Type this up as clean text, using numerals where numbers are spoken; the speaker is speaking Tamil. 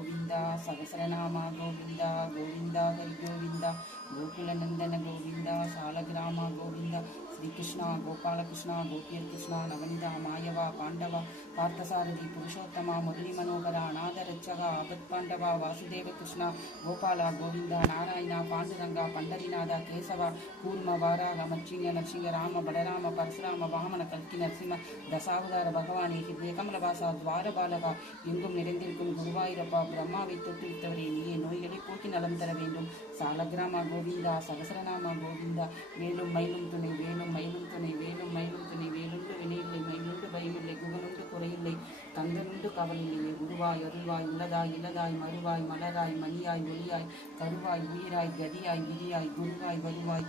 गोविंद सहस्रनाम गोविंद गोविंद हरि गोविंद गोकुलनंदन गोविंद शालग्राम गोविंद श्रीकृष्ण गोपालकृष्ण गोपीर कृष्ण नवनीत मायवा पांडव पार्थसारथि पुरुषोत्तम मुरली मनोहर अनाथ रक्षक आपत् पांडव वासुदेव कृष्ण गोपाल गोविंद नारायण पांडुरंग पंडरीनाथ केशव कूर्म वाराह मच्छिंग नरसिंह राम बलराम परशुराम वामन कल्कि नरसिंह தசாவதார பகவானே ஹிருதய கமலவாசா துவாரபாலகா எங்கும் நிறைந்திருக்கும் குருவாயூரப்பா பிரம்மாவை தொட்டுவித்தவரே நீயே நோய்களை போக்கி நலம் தர வேண்டும் சாலகிராம கோவிந்தா சகசரநாம கோவிந்தா வேலும் மயிலும் துணை வேலும் மயிலும் துணை வேலும் மயிலும் துணை வேலுண்டு வினையில்லை மயிலுண்டு பயமில்லை குகனுண்டு குறையில்லை கந்தனுண்டு கவலில்லையே குருவாய் அருள்வாய் உள்ளதாய் இல்லதாய் மறுவாய் மலராய் மணியாய் ஒளியாய் கருவாய் உயிராய் கதியாய் விதியாய் குருவாய் வருவாய்